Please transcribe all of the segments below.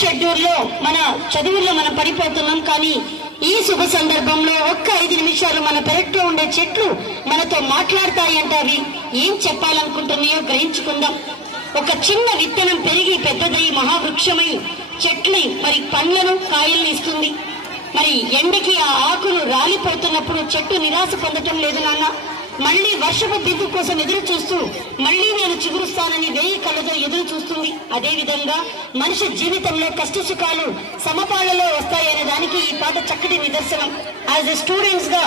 షెడ్యూల్లో మన చదువుల్లో మనం పడిపోతున్నాం. కానీ ఈ శుభ సందర్భంలో ఒక్క 5 నిమిషాలు మన పెరట్లో ఉండే చెట్లు మనతో మాట్లాడతాయి అంటే అవి ఏం చెప్పాలనుకుంటున్నాయో గ్రహించుకుందాం. ఒక చిన్న విత్తనం పెరిగి పెద్దదై మహావృక్షమై చెట్లై మరి పండ్లను కాయల్ని ఇస్తుంది. మరి ఎండకి ఆ ఆకులు రాలిపోతున్నప్పుడు చెట్టు నిరాశ పొందటం లేదు నాన్న. మళ్ళీ వర్షపు బిందు కోసం ఎదురు చూస్తూ మళ్ళీ నేను చిగురుస్తానని 1000 కళ్ళతో ఎదురు చూస్తుంది. అదే విధంగా మనిషి జీవితంలో కష్ట సుఖాలు సమపాలలో వస్తాయనే దానికి ఈ పాట చక్కటి నిదర్శనం. యాజ్ ఎ స్టూడెంట్స్ గా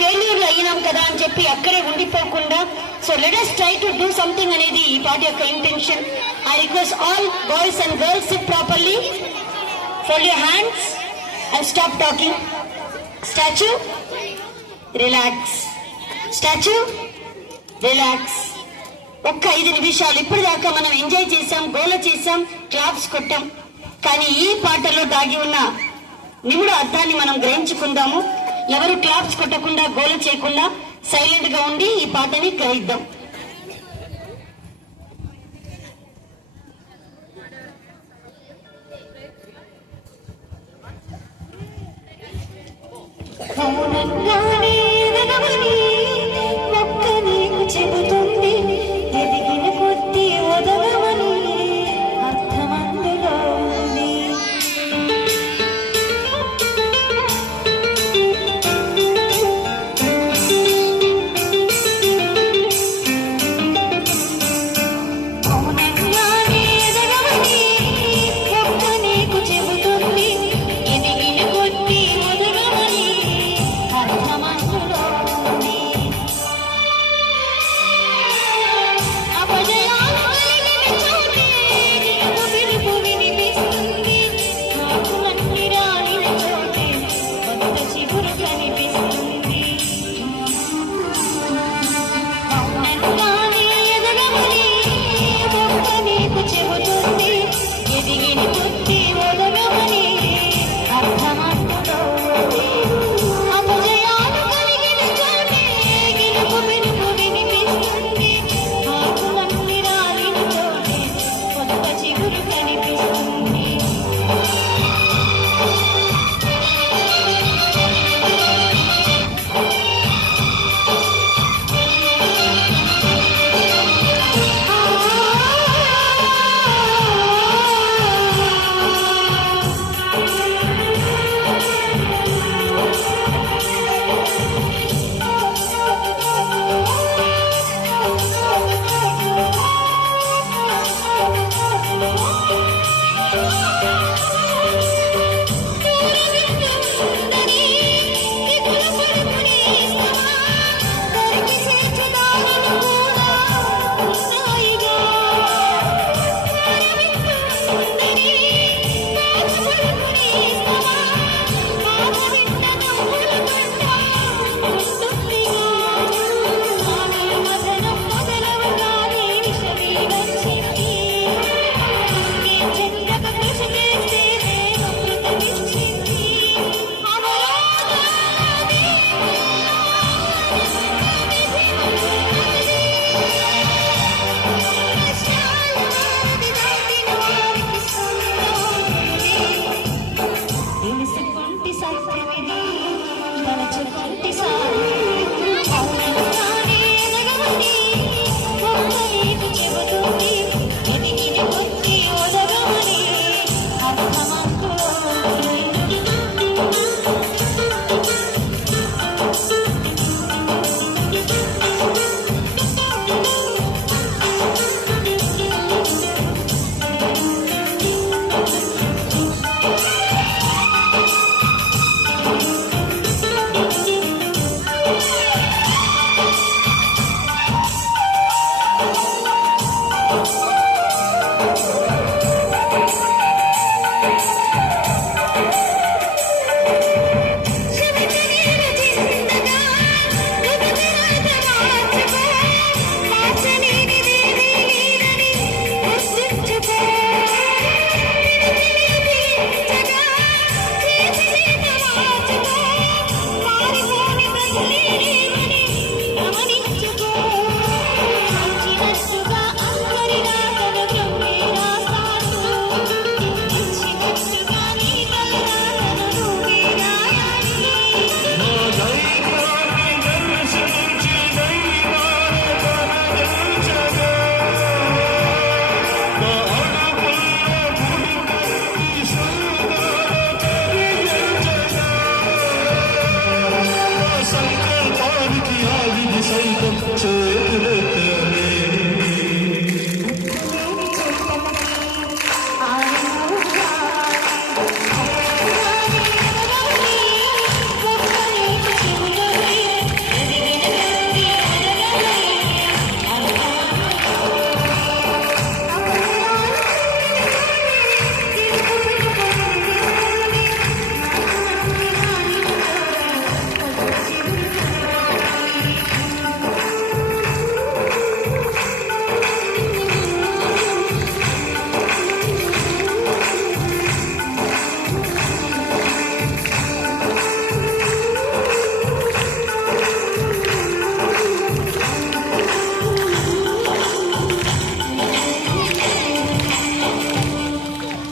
ఫెయిల్యూర్ అయినాం కదా అని చెప్పి అక్కడే ఉండిపోకుండా so let us try to do something అనేది ఈ పాట యొక్క intention. I request all boys and girls sit properly, fold your hands and stop talking. Statue, relax. Statue relax. ఒక్క 5 నిమిషాలు ఇప్పటిదాకా మనం ఎంజాయ్ చేసాం, గోల చేసాం, క్లాప్స్ కొట్టాం. కానీ ఈ పాటలో దాగి ఉన్న నిముడు అర్థాన్ని మనం గ్రహించుకుందాము. ఎవరు క్లాప్స్ కొట్టకుండా గోల చేయకుండా సైలెంట్ గా ఉండి ఈ పాటని గ్రహిద్దాం. చెబుతుంది ఎదిగిన కొద్ది ఒదగమని అర్థమందులో ఉంది. మౌనంగానే ఎదగమని ఒక్క నీకు చెబుతుంది ఎదిగిన కొద్ది ఒదగమని అర్థమందులో ఉంది.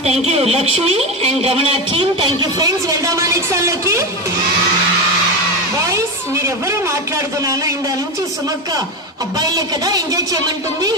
Thank you Lakshmi and Ramana team. Thank you friends. వెళ్దామా నెక్స్ట్ సార్లోకి? బాయ్స్ మీరెవ్వరూ మాట్లాడుతున్నాను ఇందా నుంచి సుమక్క అబ్బాయిలే కదా ఎంజాయ్ చేయమంటుంది.